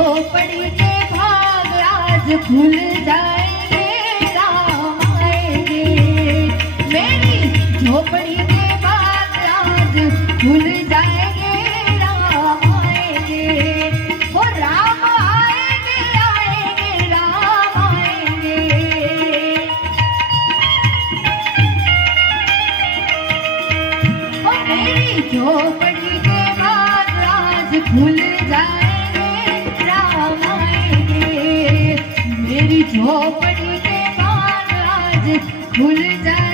झोपड़ी के भाग आज खुल जाएंगे, राम आएंगे। मेरी झोपड़ी के भाग आज खुल जाएंगे, राम आएंगे। वो राम आएंगे, आएंगे, राम आएंगे। वो मेरी झोपड़ी के भाग आज खुल जाएंगे, राम आएंगे। मेरी झोपड़ी के भाग आज खुल जाएंगे।